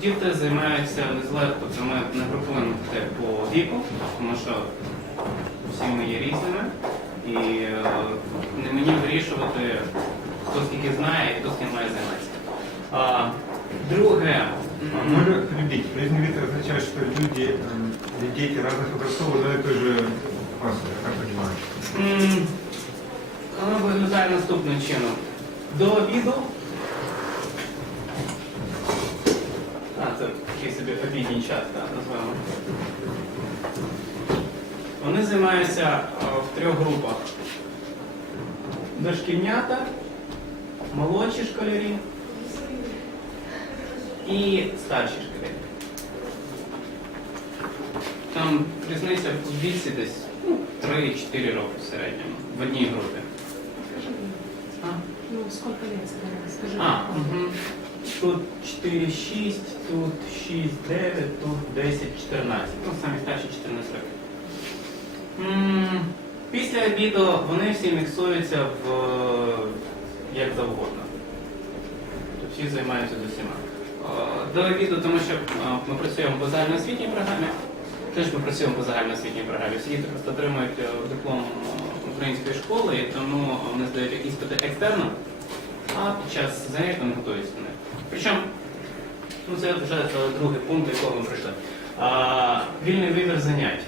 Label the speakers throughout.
Speaker 1: Діти займаються незалежно, тобто ми не групуємо дітей по віку, тому що всі ми є різними. І е, не мені вирішувати, хто скільки знає і хто з ким має займатися. А, друге,
Speaker 2: А
Speaker 1: м,
Speaker 2: Можно любить. Признак вид означает, что люди, дети разных возрастов одной и той же массы, я так понимаю.
Speaker 1: воно виглядає наступним чином. До обіду. А, це такий обідній час, так, називаємо. Вони займаються е, в трьох групах. Дошкільнята, молодші школярі і старші школярі. Там різниця в віці десь ну, 3-4 роки в середньому в одній групі.
Speaker 3: Скажи
Speaker 1: А,
Speaker 3: ну сколько лет, скажи, скажи.
Speaker 1: а угу. тут 4-6, тут 6-9, тут 10-14. Ну, самі старші 14 років. Після обіду вони всі міксуються в як завгодно. Всі займаються з усіма. Е, До обіду, тому що е, ми працюємо по загальноосвітній програмі. Теж ми працюємо по загальноосвітній програмі. Всі діти просто отримують е, диплом української школи, і тому вони здають іспити екстерно, а під час занять вони готуються до них. Причому, ну це вже другий пункт, до якого ми прийшли. А, Вільний вибір занять.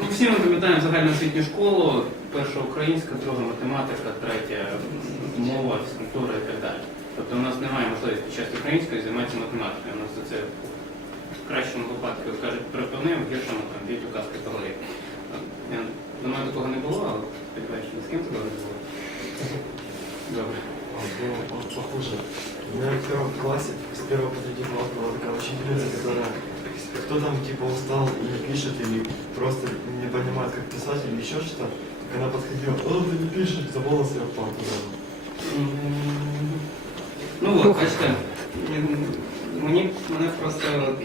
Speaker 1: Ну, всі ми пам'ятаємо загальноосвітню школу, перша українська, друга математика, третя мова, фізкультура і так далі. Тобто у нас немає можливості під час української займатися математикою. У нас це в кращому випадку кажуть припинив, в гіршому там б'ють указки по. Я думаю, такого не було, але сподіваюся, з ким такого не було. Добре.
Speaker 4: Было по- похуже. У меня в первом классе с первого по третий класс была такая учительница, которая кто там типа устал и не пишет, или просто не понимает, как писать, или еще что-то, так она подходила, о, ты не пишешь, за волосы я впал туда.
Speaker 1: М, Ну от, бачите, м, мені мене просто не знаю,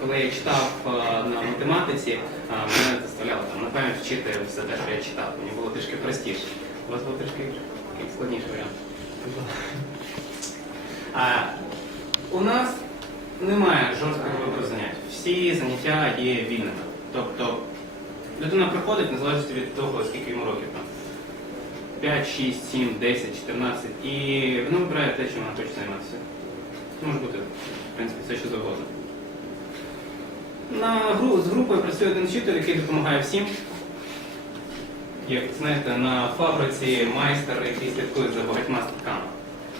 Speaker 1: коли я читав е, на математиці, е, мене заставляло там на пам'ять вчити все те, що я читав. Мені було трішки простіше. У вас був трішки складніший варіант. А у нас немає жорсткого вибору занять. Всі заняття є вільними. Тобто людина приходить незалежно від того, скільки йому років там. 5, 6, 7, 10, 14. І вона вибирає те, чим вона хоче займатися. Це може бути, в принципі, все що завгодно. На гру, з групою працює один вчитель, який допомагає всім. Як знаєте, на фабриці майстер, який слідкує за багатьма статками.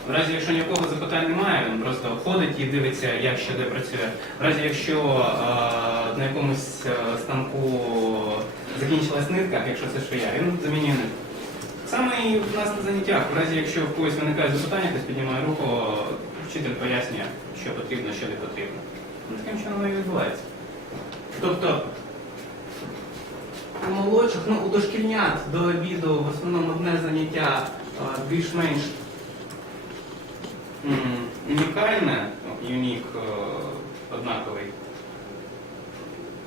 Speaker 1: В разі, якщо ні в запитань немає, він просто ходить і дивиться, як що де працює. В разі, якщо е, на якомусь е, станку закінчилась нитка, якщо це швея, він замінює нитку. Саме і в нас на заняттях, в разі якщо в когось виникають запитання, хтось піднімає руку, вчитель пояснює, що потрібно, що не потрібно. Ну, таким чином і відбувається. Тобто, у молодших, ну, у дошкільнят до обіду в основному одне заняття більш-менш унікальне, юнік е, однаковий.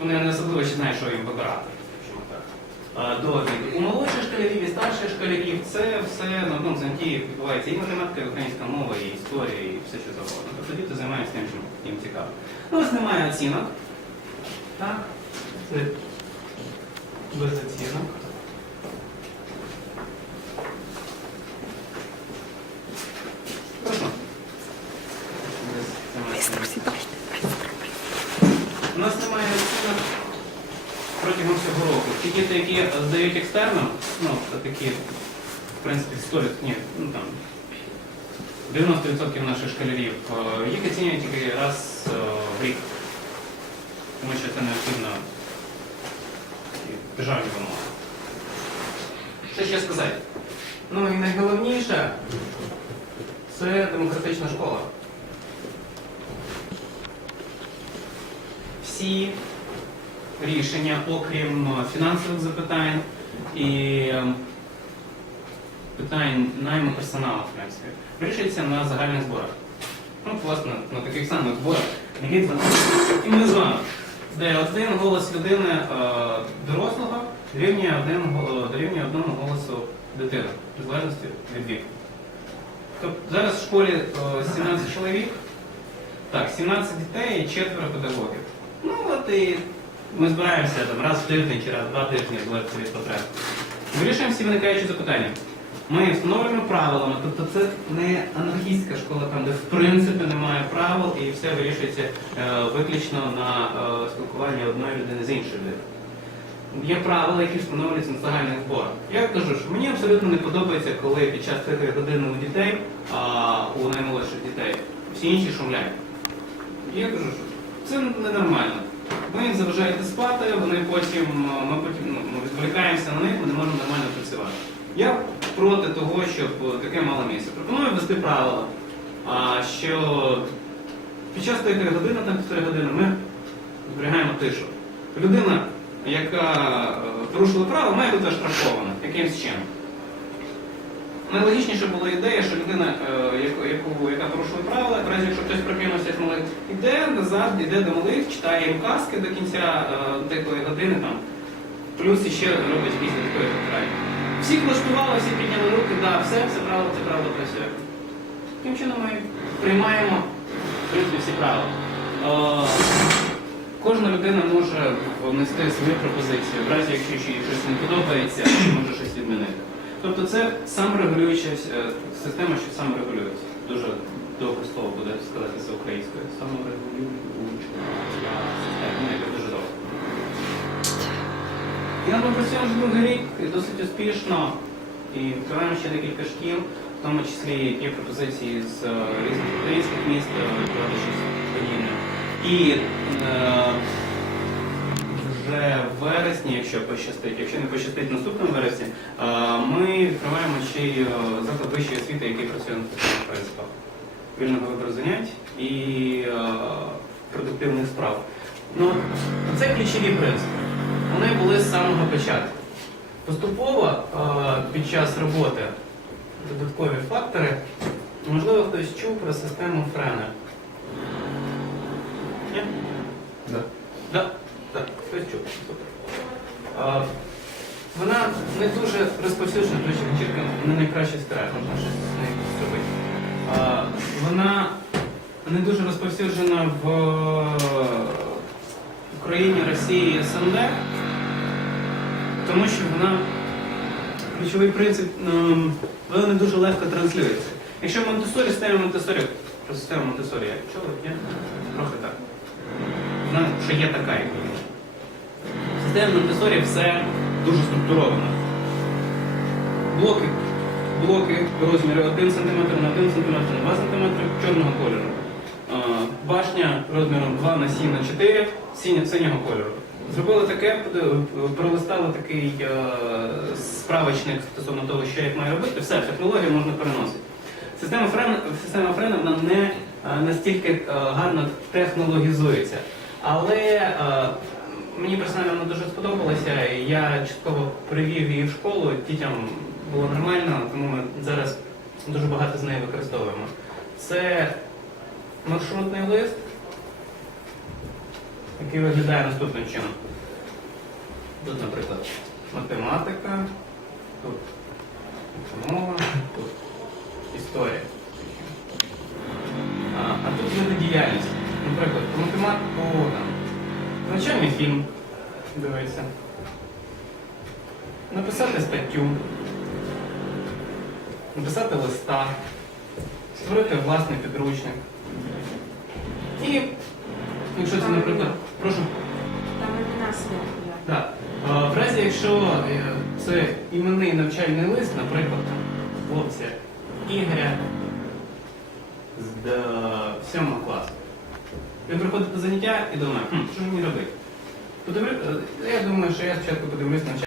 Speaker 1: Вони не особливо ще знають, що їм вибирати. обіду. У молодших школярів і старших школярів це все на одному занятті відбувається і математика, і українська мова, і історія, і все що завгодно. Тобто діти займаються тим, чим їм цікаво. У нас немає оцінок. Так? Без оцінок. У нас немає оцінок протягом всього року. Ті діти, які здають екстерно, ну, такі, в принципі, 100, ні, ну там, 90% наших школярів, е, їх оцінюють тільки раз е, в рік. Тому що це необхідно державні вимоги. Що ще сказати? Ну і найголовніше це демократична школа. Всі рішення, окрім фінансових запитань і е, питань найму персоналу, в принципі, вирішується на загальних зборах. Ну, власне, на таких самих зборах, які і ми з вами, де один голос людини е, дорослого дорівнює один го- дорівнює одному голосу дитина, в залежності від віку. Тобто зараз в школі е, 17 чоловік, так, 17 дітей і четверо педагогів. Ну от і ми збираємося там раз в тиждень чи раз в два тижні, залежно від потреб. Вирішуємо всі виникаючі запитання. Ми встановлюємо правилами, тобто це не анархістська школа, там, де в принципі немає правил і все вирішується е, виключно на е, спілкуванні одної людини з іншою людиною. Є правила, які встановлюються на загальних зборах. Я кажу, що мені абсолютно не подобається, коли під час третьої години у дітей, а у наймолодших дітей, всі інші шумлять. Я кажу, що це ненормально. Ви їм заважаєте спати, вони потім, е, ми потім ну, ми відволікаємося на них, ми не можемо нормально працювати. Я проти того, щоб е, таке мало місце. Пропоную ввести правила, що під час третьої години, там півтори години, ми зберігаємо тишу. Людина, яка е, порушила право, має бути оштрафована якимсь чином. Найлогічніше була ідея, що людина, е, яку, яка порушила правила, в разі якщо хтось прокинувся з малих, йде назад, йде до малих, читає їм казки до кінця декої години там, плюс іще робить якісь додаткові покарання. Всіх влаштували, всі підняли руки, да, все, це правило, це правило працює. Таким чином ми приймаємо в принципі, всі правила. Е, Кожна людина може внести свою пропозицію, в разі якщо їй щось не подобається, може щось відмінити. Тобто це саморегулююча е, система, що саморегулюється. Дуже довге слово буде сказати це українською. Саморегулююча система, ну, яке дуже І працюємо вже другий рік і досить успішно. І відкриваємо ще декілька шкіл, в тому числі є пропозиції з е, різних міст, е, відкривати щось подібне. І е, вже в вересні, якщо пощастить, якщо не пощастить наступному вересні, е, ми відкриваємо ще й е, заклад вищої освіти, який працює на таких принципах. Вільного вибору занять і е, продуктивних справ. Ну, це ключові принципи. Вони були з самого початку. Поступово е, під час роботи додаткові фактори, можливо, хтось чув про систему Френа. Ні?
Speaker 2: Да.
Speaker 1: Так, так, хтось чув. Супер. Вона не дуже розповсюджена, тому що вечірка не найкраще стирає, можна щось з нею зробити. Вона не дуже розповсюджена в Україні, Росії і СНД, тому що вона ключовий принцип ем, вона не дуже легко транслюється. Якщо Монтесорі система Монтесорі, про систему Монтесорі, я чули? Ні? Трохи так. Знаю, що є така як. В системі Монтесорі все дуже структуровано. Блоки, блоки розміри 1 см на 1 см на 2 см чорного кольору. Башня розміром 2 на 7 на 4 синього кольору. Зробили таке, е, пролистали такий е, справочник стосовно того, що як має робити, все, технологію можна переносити. Система Френ, система Френа вона не е, настільки гарно технологізується. Але мені персонально вона дуже сподобалася. Я частково привів її в школу, дітям було нормально, тому ми зараз дуже багато з неї використовуємо. Це маршрутний лист, який виглядає наступним чином. Тут, наприклад, математика, тут мова, тут історія. А, а тут види діяльність. Наприклад, по математику там, навчальний фільм дивиться. Написати статтю, написати листа, створити власний підручник. І, якщо це, наприклад, прошу.
Speaker 3: Там імена сверху.
Speaker 1: Так. А, В разі, якщо е, це іменний навчальний лист, наприклад, там, хлопця Ігоря з е, 7 класу. Він приходить на заняття і думає, хм, що мені робити? Подивлю, е, я думаю, що я спочатку подивлюсь навчання.